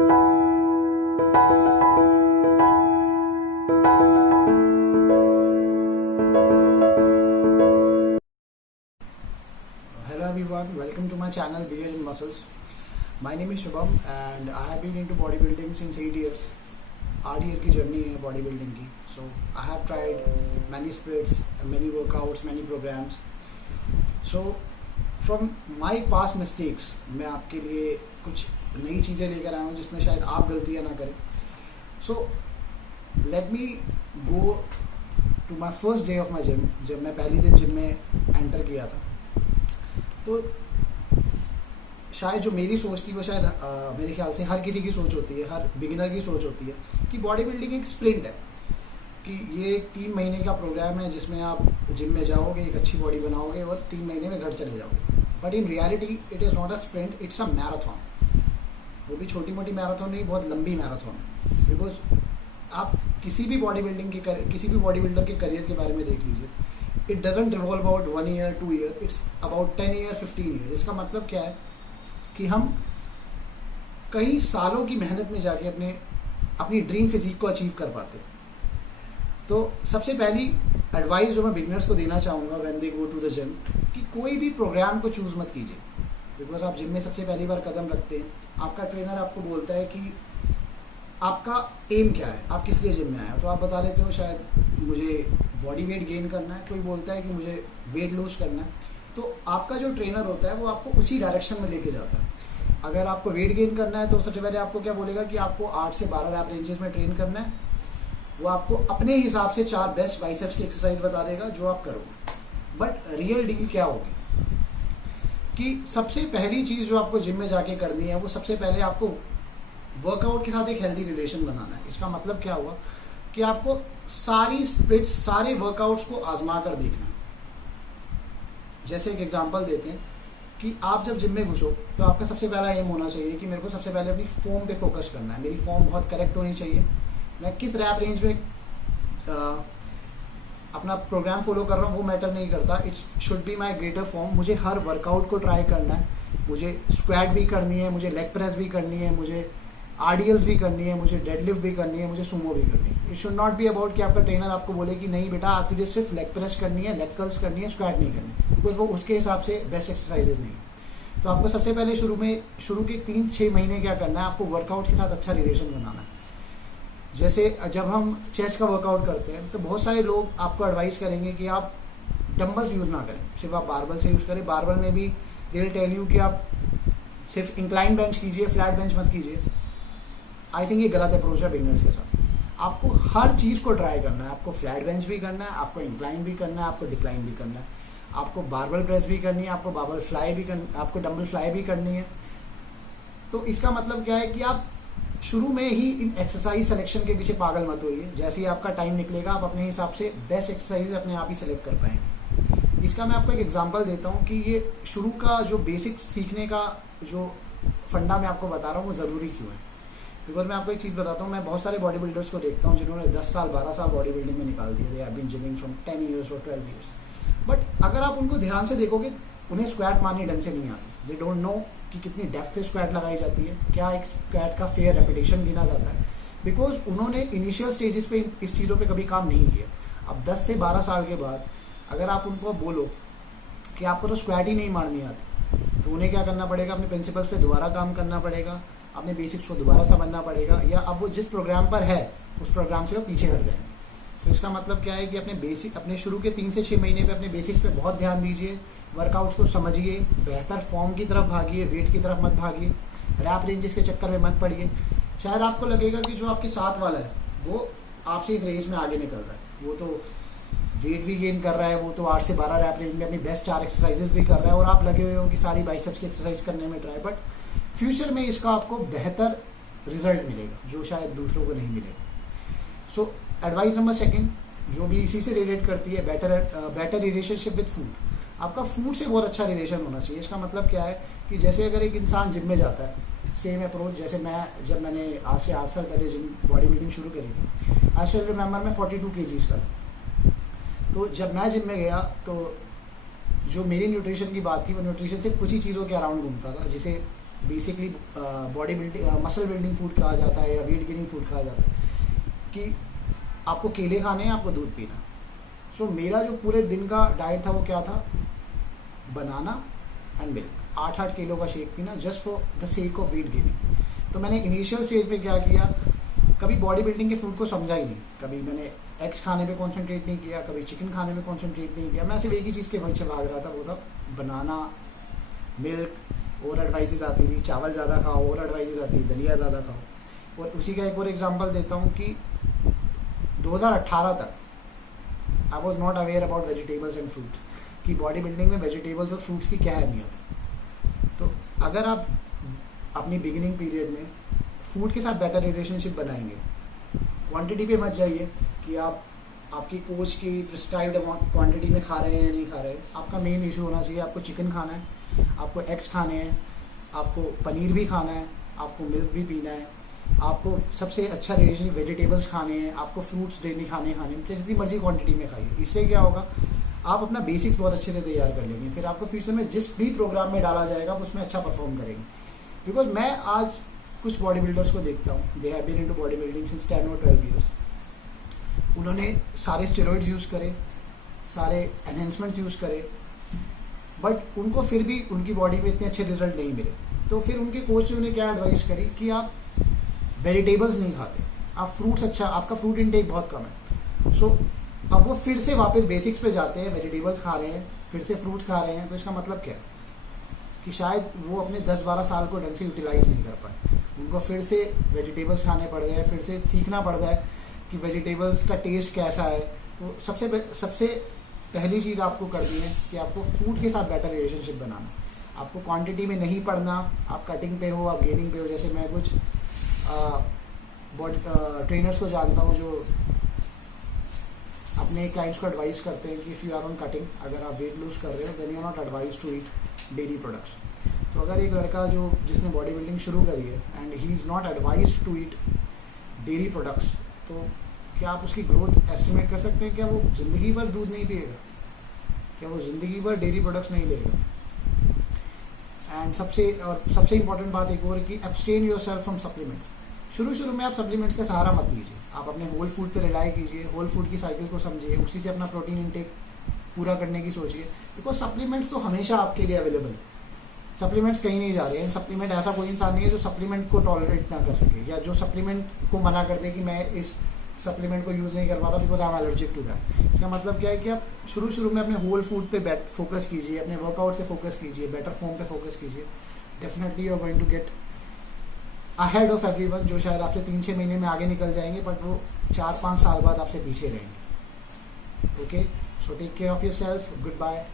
Hello everyone, welcome to my channel BL in Muscles. My name is Shubham and I have been into bodybuilding since 8 years. 8 year की journey है body building की. So I have tried many splits, many workouts, many programs. So from my past mistakes मैं आपके लिए कुछ नई चीज़ें लेकर आया हूँ जिसमें शायद आप गलतियाँ ना करें. So let me go to my first day of my gym. जब मैं पहली दिन जिम में एंटर किया था तो शायद जो मेरी सोच थी वो शायद मेरे ख्याल से हर किसी की सोच होती है, हर बिगिनर की सोच होती है कि बॉडी बिल्डिंग एक स्प्रिंट है, कि ये एक 3 महीने का प्रोग्राम है जिसमें आप जिम में जाओगे, एक अच्छी बॉडी बनाओगे और 3 महीने में घर चले जाओगे. But in reality it is not a sprint, it's a marathon. वो भी छोटी मोटी मैराथन नहीं, बहुत लंबी मैराथन. बिकॉज आप किसी भी बॉडी बिल्डर के करियर के बारे में देख लीजिए, it doesn't revolve about 1 year 2 year, it's about 10 year 15 year. इसका मतलब क्या है कि हम कई सालों की मेहनत में जाके अपनी ड्रीम फिजिक को अचीव कर पाते हैं. तो सबसे पहली एडवाइस जो मैं बिगिनर्स को देना चाहूँगा when they go to the gym, कि कोई भी प्रोग्राम को चूज़ मत कीजिए. बिकॉज आप जिम में सबसे पहली बार कदम रखते हैं, आपका ट्रेनर आपको बोलता है कि आपका एम क्या है, आप किस लिए जिम में आए हो. तो आप बता देते हो शायद मुझे बॉडी वेट गेन करना है, कोई बोलता है कि मुझे वेट लूज करना है. तो आपका जो ट्रेनर होता है वो आपको उसी डायरेक्शन में लेके जाता है. अगर आपको वेट गेन करना है तो सबसे पहले आपको क्या बोलेगा कि आपको 8 से 12 रैप रेंजेस में ट्रेन करना है. वो आपको अपने हिसाब से 4 बेस्ट बाइसेप्स की एक्सरसाइज बता देगा जो आप करोगे. बट रियल डील क्या होगी कि सबसे पहली चीज़ जो आपको जिम में जाके करनी है वो सबसे पहले आपको वर्कआउट के साथ एक हेल्दी रिलेशन बनाना है. इसका मतलब क्या हुआ कि आपको सारी स्प्लिट्स, सारे वर्कआउट्स को आजमा कर देखना है. जैसे एक एग्जांपल देते हैं कि आप जब जिम में घुसो तो आपका सबसे पहला एम होना चाहिए कि मेरे को सबसे पहले अपनी फॉर्म पे फोकस करना है. मेरी फॉर्म बहुत करेक्ट होनी चाहिए. मैं किस रैप रेंज में अपना प्रोग्राम फॉलो कर रहा हूँ वो मैटर नहीं करता. It's should be my greater form. मुझे हर वर्कआउट को ट्राई करना है. मुझे स्क्वाट भी करनी है, मुझे लेग प्रेस भी करनी है, मुझे आरडीएल्स भी करनी है, मुझे डेडलिफ्ट भी करनी है, मुझे सुमो भी करनी है. It should not be about कि आपका ट्रेनर आपको बोले कि नहीं बेटा आप तुझे सिर्फ लेग प्रेस करनी है, लेग कर्ल्स करनी है, स्क्वाट नहीं करनी, बिकॉज वो उसके हिसाब से बेस्ट एक्सरसाइजेज नहीं. तो आपको सबसे पहले शुरू के 3-6 महीने क्या करना है, आपको वर्कआउट के साथ अच्छा रिलेशन बनाना है. जैसे जब हम चेस्ट का वर्कआउट करते हैं तो बहुत सारे लोग आपको एडवाइस करेंगे कि आप डंबल्स यूज़ ना करें, सिर्फ आप बारबल से यूज़ करें. बारबल में भी दे विल टेल यू कि आप सिर्फ इंक्लाइन बेंच कीजिए, फ्लैट बेंच मत कीजिए. आई थिंक ये गलत अप्रोच है बिगिनर्स के साथ. आपको हर चीज़ को ट्राई करना है. आपको फ्लैट बेंच भी करना है, आपको इंक्लाइन भी करना है, आपको डिक्लाइन भी करना है, आपको बारबल प्रेस भी करनी है, आपको बारबल फ्लाई भी करनी, आपको डंबल फ्लाई भी करनी है. तो इसका मतलब क्या है कि आप शुरू में ही इन एक्सरसाइज सिलेक्शन के पीछे पागल मत होइए. जैसे ही आपका टाइम निकलेगा आप अपने हिसाब से बेस्ट एक्सरसाइज अपने आप ही सिलेक्ट कर पाएंगे. इसका मैं आपको एक एग्जांपल देता हूँ कि ये शुरू का जो बेसिक सीखने का जो फंडा मैं आपको बता रहा हूँ वो ज़रूरी क्यों है. बिकॉज मैं आपको एक चीज़ बताता हूँ, मैं बहुत सारे बॉडी बिल्डर्स को देखता हूँ जिन्होंने 10 साल 12 साल बॉडी बिल्डिंग में निकाल दिए. They have been gymming from 10 years और 12 ईयर्स. बट अगर आप उनको ध्यान से देखोगे उन्हें स्क्वाट मारनी ढंग से नहीं आती. दे डोंट नो कि कितनी डेप्थ पे स्क्वाट लगाई जाती है, क्या एक स्क्वाट का फेयर रेपिटेशन गिना जाता है. बिकॉज उन्होंने इनिशियल स्टेजेस पे इस चीज़ों पे कभी काम नहीं किया. अब 10 से 12 साल के बाद अगर आप उनको बोलो कि आपको तो स्क्वाट ही नहीं मारनी आती, तो उन्हें क्या करना पड़ेगा, अपने प्रिंसिपल्स पे दोबारा काम करना पड़ेगा, अपने बेसिक्स को दोबारा समझना पड़ेगा, या अब वो जिस प्रोग्राम पर है उस प्रोग्राम से वो पीछे हट जाएंगे. तो इसका मतलब क्या है कि अपने शुरू के 3 से 6 महीने पे अपने बेसिक्स पे बहुत ध्यान दीजिए. वर्कआउट्स को समझिए, बेहतर फॉर्म की तरफ भागिए, वेट की तरफ मत भागिए, रैप रेंजेस के चक्कर में मत पड़िए. शायद आपको लगेगा कि जो आपके साथ वाला है वो आपसे इस रेस में आगे निकल रहा है, वो तो वेट भी गेन कर रहा है, वो तो 8 से 12 रैप रेंज में अपनी बेस्ट 4 एक्सरसाइजेस भी कर रहा है और आप लगे हुए हो कि सारी बाइसेप्स की एक्सरसाइज करने में ट्राई. बट फ्यूचर में इसका आपको बेहतर रिजल्ट मिलेगा जो शायद दूसरों को नहीं मिलेगा. सो एडवाइस नंबर 2 जो भी इसी से रिलेट करती है, बेटर रिलेशनशिप विद फूड. आपका फूड से बहुत अच्छा रिलेशन होना चाहिए. इसका मतलब क्या है कि जैसे अगर एक इंसान जिम में जाता है, सेम अप्रोच जैसे जब मैंने आज से 8 साल पहले जिम बॉडी बिल्डिंग शुरू करी थी, आज से रिमेंबर मैं 42 kgs का. तो जब मैं जिम में गया तो जो मेरी न्यूट्रिशन की बात थी वो न्यूट्रिशन से कुछ ही चीज़ों के अराउंड घूमता था. जैसे basically body building muscle building food कहा जाता है या वेट गेनिंग फूड कहा जाता है, कि आपको केले खाने हैं, आपको दूध पीना। सो मेरा जो पूरे दिन का डाइट था वो क्या था, बनाना एंड मिल्क, 8-8 किलो का शेक पीना just for the sake of weight gaining. तो मैंने इनिशियल स्टेज पे क्या किया, कभी बॉडी बिल्डिंग के फूड को समझा ही नहीं, कभी मैंने एग्स खाने पे कॉन्सेंट्रेट नहीं किया, कभी चिकन खाने पे कॉन्सेंट्रेट नहीं किया। मैं सिर्फ एक ही चीज़ के पीछे भाग रहा था, वो था बनाना, मिल्क। और एडवाइजेज आती थी चावल ज़्यादा खाओ, और एडवाइजेज आती थी दलिया ज़्यादा खाओ। और उसी का एक और एग्जांपल देता हूँ कि 2018 तक I was not aware about vegetables and fruits, कि बॉडी बिल्डिंग में वेजिटेबल्स और फ्रूट्स की क्या अहमियत है। तो अगर आप अपनी बिगिनिंग पीरियड में फूड के साथ बेटर रिलेशनशिप बनाएंगे, क्वांटिटी पे मत जाइए कि आप आपकी कोच की प्रिस्क्राइब्ड क्वांटिटी में खा रहे हैं या नहीं खा रहे हैं। आपका मेन इशू होना चाहिए, आपको चिकन खाना है, आपको एग्स खाने हैं, आपको पनीर भी खाना है, आपको मिल्क भी पीना है, आपको सबसे अच्छा रिलेशन वेजिटेबल्स खाने हैं, आपको फ्रूट्स डेली खाने हैं, जितनी मर्जी क्वांटिटी में खाइए। इससे क्या होगा, आप अपना बेसिक्स बहुत अच्छे से तैयार कर लेंगे, फिर आपको फ्यूचर में जिस भी प्रोग्राम में डाला जाएगा आप उसमें अच्छा परफॉर्म करेंगे। बिकॉज मैं आज कुछ बॉडी बिल्डर्स को देखता हूँ, they have been into body building since 10 और 12 ईयर्स। उन्होंने सारे स्टेरॉइड्स यूज़ करे, सारे एनहेंसमेंट्स यूज़ करे, बट उनको फिर भी उनकी बॉडी में इतने अच्छे रिजल्ट नहीं मिले। तो फिर उनके कोच ने उन्हें क्या एडवाइस करी कि आप वेजिटेबल्स नहीं खाते, आप फ्रूट्स, अच्छा आपका फ्रूट इनटेक बहुत कम है। सो अब वो फिर से वापस बेसिक्स पे जाते हैं, वेजिटेबल्स खा रहे हैं, फिर से फ्रूट्स खा रहे हैं। तो इसका मतलब क्या है कि शायद वो अपने 10-12 साल को ढंग से यूटिलाइज नहीं कर पाए, उनको फिर से वेजिटेबल्स खाने पड़ रहे हैं, फिर से सीखना पड़ रहा है कि वेजिटेबल्स का टेस्ट कैसा है। तो सबसे पहली चीज़ आपको करनी है कि आपको फूड के साथ बेटर रिलेशनशिप बनाना। आपको क्वांटिटी में नहीं पढ़ना, आप कटिंग पे हो, आप गेनिंग पे हो। जैसे मैं कुछ बॉडी ट्रेनर्स को जानता हूँ जो अपने क्लाइंट्स को एडवाइस करते हैं कि if you are on cutting, अगर आप वेट लूज कर रहे हैं, then you are not advise to eat dairy products. तो अगर एक लड़का जिसने बॉडी बिल्डिंग शुरू करी है and he is not advise to eat dairy products, तो क्या आप उसकी ग्रोथ एस्टिमेट कर सकते हैं? क्या वो ज़िंदगी भर दूध नहीं पिएगा? क्या वो ज़िंदगी भर डेयरी प्रोडक्ट्स नहीं लेगा? एंड सबसे इंपॉर्टेंट बात एक और है कि एब्सटेन योरसेल्फ फ्रॉम सप्लीमेंट्स। शुरू में आप सप्लीमेंट्स का सहारा मत लीजिए, आप अपने होल फूड पे रिलाई कीजिए, होल फूड की साइकिल को समझिए, उसी से अपना प्रोटीन इंटेक पूरा करने की सोचिए। बिकॉज सप्लीमेंट्स तो हमेशा आपके लिए अवेलेबल है, सप्लीमेंट्स कहीं नहीं जा रहे हैं। सप्लीमेंट, ऐसा कोई इंसान नहीं है जो सप्लीमेंट को टॉलरेट ना कर सके या जो सप्लीमेंट को मना कर दे कि मैं इस सप्लीमेंट को यूज़ नहीं कर पा रहा because I am allergic to that. इसका मतलब क्या है कि आप शुरू में अपने होल फूड पे फोकस कीजिए, अपने वर्कआउट पे फोकस कीजिए, बेटर फॉर्म पे फोकस कीजिए। Definitely you are going to get ahead of everyone, जो शायद आपसे 3-6 महीने में आगे निकल जाएंगे, बट वो 4-5 साल बाद आपसे पीछे रहेंगे। Okay, so take care of yourself, good bye.